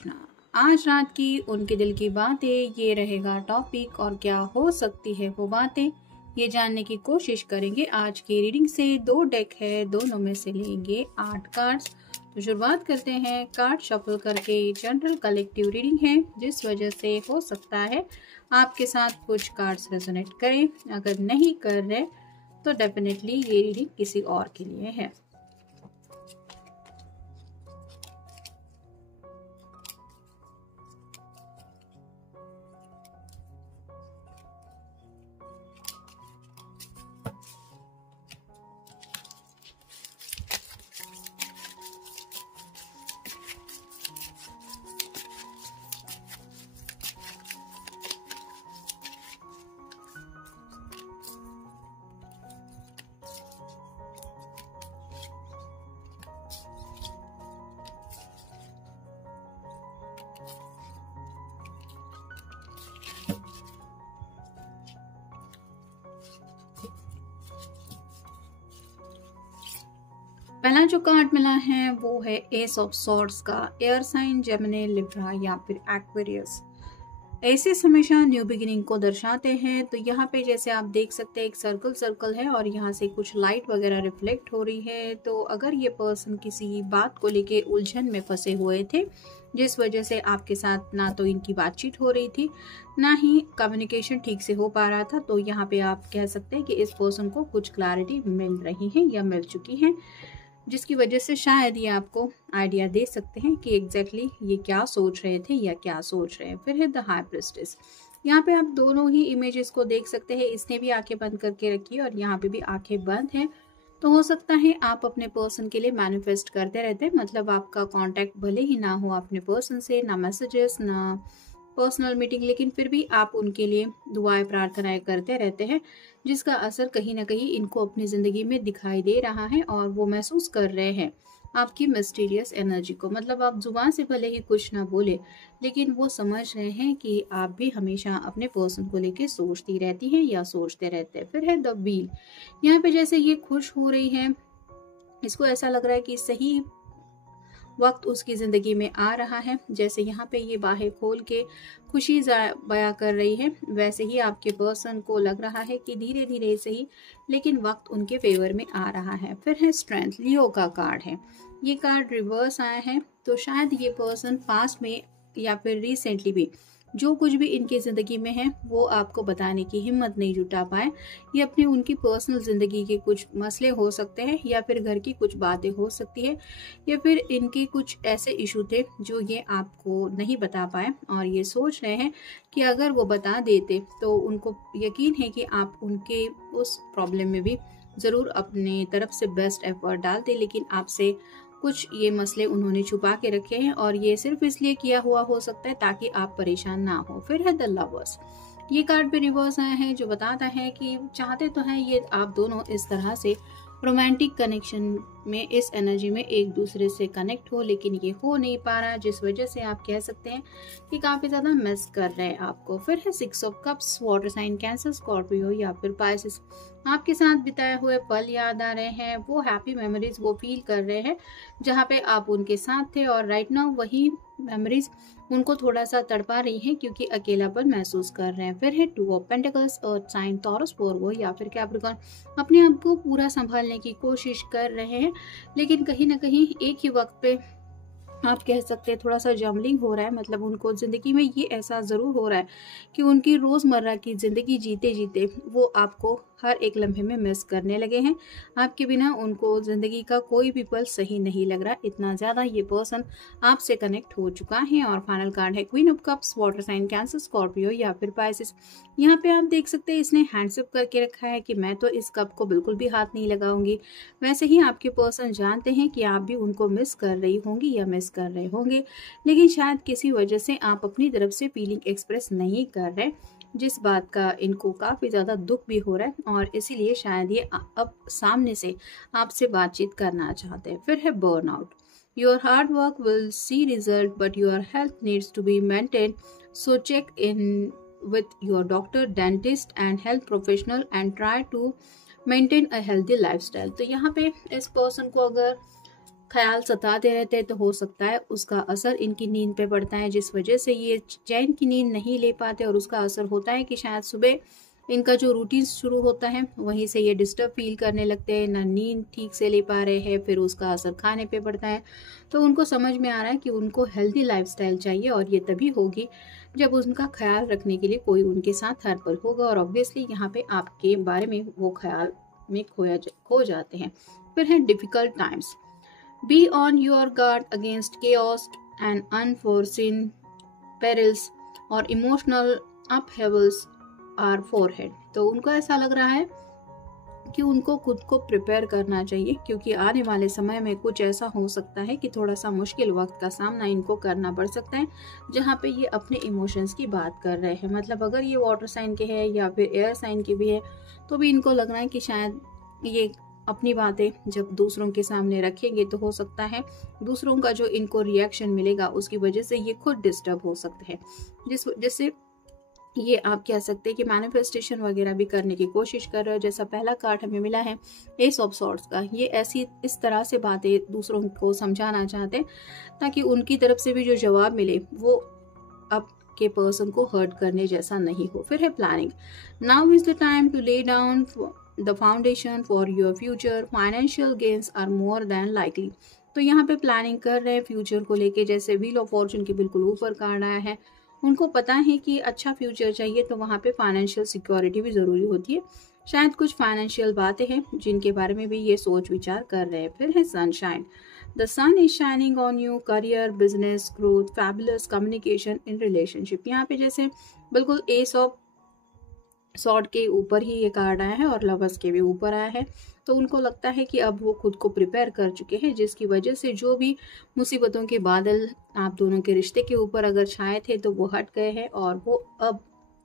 पूछना। आज रात की उनके दिल की बातें ये रहेगा टॉपिक, और क्या हो सकती है वो बातें ये जानने की कोशिश करेंगे। आज की रीडिंग से 2 डेक है, दोनों में से लेंगे 8 कार्ड्स। तो शुरुआत करते हैं कार्ड शफल करके। जनरल कलेक्टिव रीडिंग है, जिस वजह से हो सकता है आपके साथ कुछ कार्ड्स रेजोनेट करें। अगर नहीं कर रहे तो डेफिनेटली ये रीडिंग किसी और के लिए है। पहला जो कार्ड मिला है वो है एस ऑफ सॉर्ड्स का। एयर साइन जेमिनी, लिब्रा या फिर एक्वेरियस। एसेस हमेशा न्यू बिगिनिंग को दर्शाते हैं। तो यहाँ पे जैसे आप देख सकते हैं एक सर्कल है और यहाँ से कुछ लाइट वगैरह रिफ्लेक्ट हो रही है। तो अगर ये पर्सन किसी बात को लेके उलझन में फंसे हुए थे, जिस वजह से आपके साथ ना तो इनकी बातचीत हो रही थी ना ही कम्युनिकेशन ठीक से हो पा रहा था, तो यहाँ पे आप कह सकते हैं कि इस पर्सन को कुछ क्लैरिटी मिल रही है या मिल चुकी है, जिसकी वजह से शायद ये आपको आइडिया दे सकते हैं कि एग्जैक्टली ये क्या सोच रहे थे या क्या सोच रहे हैं। फिर है द हाई प्रिस्टेस। यहाँ पे आप दोनों ही इमेजेस को देख सकते हैं। इसने भी आंखें बंद करके रखी है और यहाँ पे भी आंखें बंद हैं। तो हो सकता है आप अपने पर्सन के लिए मैनिफेस्ट करते रहते हैं, मतलब आपका कांटेक्ट भले ही ना हो अपने पर्सन से, ना मैसेजेस ना पर्सनल मीटिंग, लेकिन फिर भी आप उनके लिए दुआएं प्रार्थनाएं करते रहते हैं, जिसका असर कहीं ना कहीं इनको अपनी ज़िंदगी में दिखाई दे रहा है और वो महसूस कर रहे हैं आपकी मिस्टीरियस एनर्जी को। मतलब आप जुबान से भले ही कुछ ना बोले, लेकिन वो समझ रहे हैं कि आप भी हमेशा अपने पर्सन को लेके सोचती रहती हैं या सोचते रहते हैं। फिर है द व्हील। यहाँ पे जैसे ये खुश हो रही है, इसको ऐसा लग रहा है कि सही वक्त उसकी ज़िंदगी में आ रहा है। जैसे यहाँ पे ये बाहें खोल के खुशी बयां कर रही है, वैसे ही आपके पर्सन को लग रहा है कि धीरे धीरे सही लेकिन वक्त उनके फेवर में आ रहा है। फिर है स्ट्रेंथ। लियो का कार्ड है, ये कार्ड रिवर्स आया है। तो शायद ये पर्सन पास्ट में या फिर रिसेंटली भी जो कुछ भी इनकी ज़िंदगी में है वो आपको बताने की हिम्मत नहीं जुटा पाए। ये अपनी उनकी पर्सनल ज़िंदगी के कुछ मसले हो सकते हैं या फिर घर की कुछ बातें हो सकती है या फिर इनके कुछ ऐसे इशू थे जो ये आपको नहीं बता पाए और ये सोच रहे हैं कि अगर वो बता देते तो उनको यकीन है कि आप उनके उस प्रॉब्लम में भी ज़रूर अपने तरफ से बेस्ट एफर्ट डालते, लेकिन आपसे कुछ ये मसले उन्होंने छुपा के रखे हैं और ये सिर्फ इसलिए किया हुआ हो सकता है ताकि आप परेशान ना हो। फिर है द लवर्स। ये कार्ड भी रिवर्स आया है, जो बताता है कि चाहते तो हैं ये आप दोनों इस तरह से रोमांटिक कनेक्शन में, इस एनर्जी में एक दूसरे से कनेक्ट हो, लेकिन ये हो नहीं पा रहा, जिस वजह से आप कह सकते हैं कि काफ़ी ज़्यादा मिस कर रहे हैं आपको। फिर है 6 of cups. Water sign Cancer, Scorpio या फिर पाइसेस। आपके साथ बिताए हुए पल याद आ रहे हैं, वो हैप्पी मेमोरीज वो फील कर रहे हैं जहाँ पे आप उनके साथ थे, और राइट नाउ वही मेमोरीज उनको थोड़ा सा तड़पा रही हैं क्योंकि अकेलापन महसूस कर रहे हैं। फिर है 2 of pentacles. Earth sign, Taurus, Virgo या फिर कैप्रिकॉर्न। अपने आप को पूरा संभालने की कोशिश कर रहे हैं, लेकिन कहीं ना कहीं एक ही वक्त पे आप कह सकते हैं थोड़ा सा जम्बलिंग हो रहा है। मतलब उनको ज़िंदगी में ये एहसास ज़रूर हो रहा है कि उनकी रोज़मर्रा की ज़िंदगी जीते जीते वो आपको हर एक लम्हे में मिस करने लगे हैं। आपके बिना उनको ज़िंदगी का कोई भी पल सही नहीं लग रहा, इतना ज़्यादा ये पर्सन आपसे कनेक्ट हो चुका है। और फाइनल कार्ड है queen of cups. Water sign Cancer, Scorpio या फिर पाइसेस। यहाँ पे आप देख सकते हैं इसने हैंड्सअप करके रखा है कि मैं तो इस कप को बिल्कुल भी हाथ नहीं लगाऊंगी। वैसे ही आपके पर्सन जानते हैं कि आप भी उनको मिस कर रही होंगी या मिस कर रहे होंगे, लेकिन शायद किसी वजह से आप अपनी तरफ से फीलिंग एक्सप्रेस नहीं कर रहे, जिस बात का इनको काफ़ी ज़्यादा दुख भी हो रहा है और इसीलिए शायद ये अब सामने से आपसे बातचीत करना चाहते हैं। फिर है burnout. Your hard work will see result but your health needs to be maintain, so check in with your doctor, dentist and health professional and try to maintain a healthy lifestyle। तो यहाँ पे इस person को अगर ख्याल सताते रहते हैं तो हो सकता है उसका असर इनकी नींद पे पड़ता है, जिस वजह से ये चैन की नींद नहीं ले पाते और उसका असर होता है कि शायद सुबह इनका जो रूटीन शुरू होता है वहीं से ये डिस्टर्ब फील करने लगते हैं, ना नींद ठीक से ले पा रहे हैं, फिर उसका असर खाने पे पड़ता है। तो उनको समझ में आ रहा है कि उनको हेल्दी लाइफस्टाइल चाहिए और ये तभी होगी जब उनका ख्याल रखने के लिए कोई उनके साथ हर पल होगा, और ऑब्वियसली यहाँ पे आपके बारे में वो ख्याल में खो जाते हैं। फिर है difficult times. Be on your guard against chaos and unforeseen perils और इमोशनल upheavals आर forehead। तो उनको ऐसा लग रहा है कि उनको खुद को प्रिपेयर करना चाहिए, क्योंकि आने वाले समय में कुछ ऐसा हो सकता है कि थोड़ा सा मुश्किल वक्त का सामना इनको करना पड़ सकता है, जहाँ पे ये अपने इमोशंस की बात कर रहे हैं। मतलब अगर ये वाटर साइन के हैं या फिर एयर साइन के भी है तो भी इनको लग रहा है कि शायद ये अपनी बातें जब दूसरों के सामने रखेंगे तो हो सकता है दूसरों का जो इनको रिएक्शन मिलेगा उसकी वजह से ये खुद डिस्टर्ब हो सकते हैं, जिससे ये आप कह सकते हैं कि मैनिफेस्टेशन वगैरह भी करने की कोशिश कर रहे हो। जैसा पहला कार्ड हमें मिला है एस ऑफ सॉर्ड्स का, ये ऐसी इस तरह से बातें दूसरों को समझाना चाहते हैं ताकि उनकी तरफ से भी जो जवाब मिले वो आपके पर्सन को हर्ट करने जैसा नहीं हो। फिर है planning. Now is the time to lay down the foundation for your future, financial gains are more than likely. तो यहाँ पे प्लानिंग कर रहे हैं फ्यूचर को लेके। जैसे व्हील ऑफ फॉर्चून के बिल्कुल ऊपर कार्ड आया है, उनको पता है कि अच्छा फ्यूचर चाहिए तो वहाँ पे फाइनेंशियल सिक्योरिटी भी ज़रूरी होती है। शायद कुछ फाइनेंशियल बातें हैं जिनके बारे में भी ये सोच विचार कर रहे हैं। फिर है sunshine. The sun is shining on you, career, business, growth, fabulous communication in relationship. यहाँ पे जैसे बिल्कुल एस ऑफ सॉर्ड के ऊपर ही ये कार्ड आया है और लवर्स के भी ऊपर आया है। तो उनको लगता है कि अब वो खुद को प्रिपेयर कर चुके हैं, जिसकी वजह से जो भी मुसीबतों के बादल आप दोनों के रिश्ते के ऊपर अगर छाए थे तो वो हट गए हैं और वो अब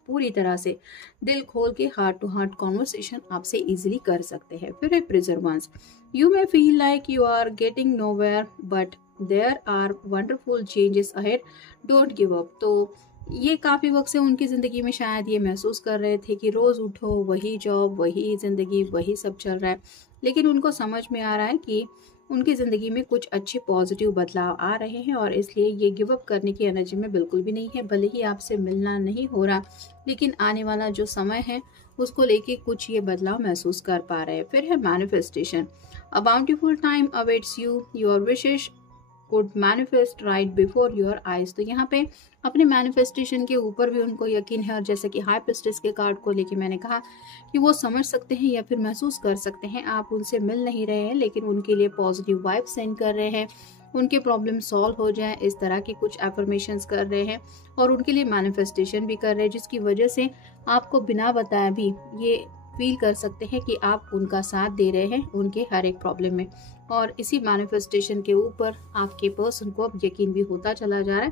पूरी तरह से दिल खोल के हार्ट टू हार्ट कॉन्वर्सेशन आपसे इजीली कर सकते हैं। फिर है perseverance. You may feel like you are getting nowhere but there are wonderful changes ahead, don't give up. तो ये काफ़ी वक्त से उनकी ज़िंदगी में शायद ये महसूस कर रहे थे कि रोज़ उठो वही जॉब, वही ज़िंदगी, वही सब चल रहा है, लेकिन उनको समझ में आ रहा है कि उनकी ज़िंदगी में कुछ अच्छे पॉजिटिव बदलाव आ रहे हैं और इसलिए ये गिव अप करने की एनर्जी में बिल्कुल भी नहीं है। भले ही आपसे मिलना नहीं हो रहा, लेकिन आने वाला जो समय है उसको लेके कुछ ये बदलाव महसूस कर पा रहे हैं। फिर है manifestation. A bountiful time awaits you, your wishes could manifest right before your eyes। तो यहाँ पे अपने मैनिफेस्टेशन के ऊपर भी उनको यकीन है, और जैसे कि हाई प्रिस्टेस के कार्ड को लेके मैंने कहा कि वो समझ सकते हैं या फिर महसूस कर सकते हैं आप उनसे मिल नहीं रहे हैं, लेकिन उनके लिए पॉजिटिव वाइब सेंड कर रहे हैं, उनके प्रॉब्लम सॉल्व हो जाए इस तरह की कुछ एफर्मेशंस कर रहे हैं और उनके लिए मैनिफेस्टेशन भी कर रहे हैं, जिसकी वजह से आपको बिना बताए भी ये फील कर सकते हैं कि आप उनका साथ दे रहे हैं उनके हर एक प्रॉब्लम में। और इसी मैनिफेस्टेशन के ऊपर आपके पर्सन को अब यकीन भी होता चला जा रहा है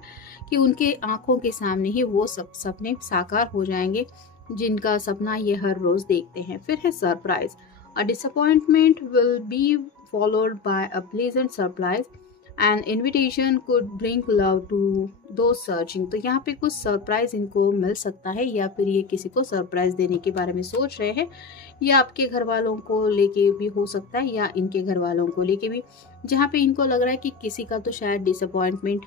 कि उनके आंखों के सामने ही वो सब सपने साकार हो जाएंगे जिनका सपना ये हर रोज देखते हैं। फिर है surprise. A disappointment will be followed by a pleasant surprise and invitation could bring love to those searching. तो यहाँ पे कुछ सरप्राइज इनको मिल सकता है, या फिर ये किसी को सरप्राइज देने के बारे में सोच रहे हैं, या आपके घर वालों को लेके भी हो सकता है या इनके घर वालों को लेके भी, जहाँ पे इनको लग रहा है कि किसी का तो शायद डिसअपॉइंटमेंट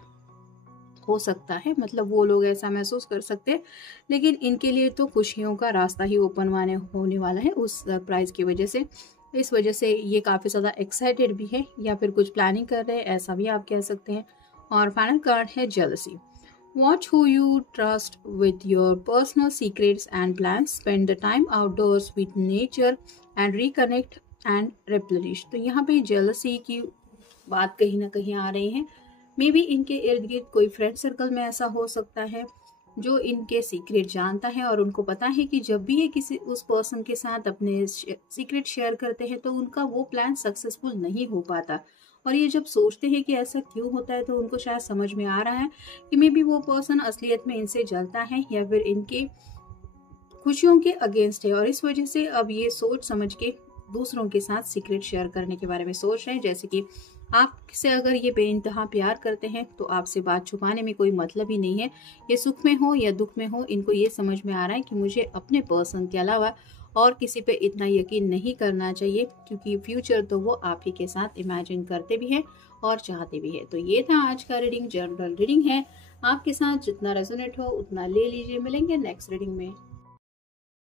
हो सकता है। मतलब वो लोग ऐसा महसूस कर सकते हैं, लेकिन इनके लिए तो खुशियों का रास्ता ही ओपन होने वाला है उस सरप्राइज की वजह से। इस वजह से ये काफ़ी ज़्यादा एक्साइटेड भी है या फिर कुछ प्लानिंग कर रहे हैं, ऐसा भी आप कह सकते हैं। और फाइनल कार्ड है jealousy. Watch who you trust with your personal secrets and plans, spend the time outdoors with nature and reconnect and replenish. तो यहाँ पे जेलसी की बात कहीं ना कहीं आ रही है। मे बी इनके इर्द गिर्द कोई फ्रेंड सर्कल में ऐसा हो सकता है जो इनके सीक्रेट जानता है और उनको पता है कि जब भी ये किसी उस पर्सन के साथ अपने सीक्रेट शेयर करते हैं तो उनका वो प्लान सक्सेसफुल नहीं हो पाता। और ये जब सोचते हैं कि ऐसा क्यों होता है तो उनको शायद समझ में आ रहा है कि मे बी वो पर्सन असलियत में इनसे जलता है या फिर इनके खुशियों के अगेंस्ट है, और इस वजह से अब ये सोच समझ के दूसरों के साथ सीक्रेट शेयर करने के बारे में सोच रहे हैं। जैसे कि आपसे अगर ये बेइंतहा प्यार करते हैं तो आपसे बात छुपाने में कोई मतलब ही नहीं है। ये सुख में हो या दुख में हो, इनको ये समझ में आ रहा है कि मुझे अपने पर्सन के अलावा और किसी पे इतना यकीन नहीं करना चाहिए, क्योंकि फ्यूचर तो वो आप ही के साथ इमेजिन करते भी हैं और चाहते भी है। तो ये था आज का रीडिंग, जनरल रीडिंग है। आपके साथ जितना रेजोनेट हो उतना ले लीजिए। मिलेंगे नेक्स्ट रीडिंग में।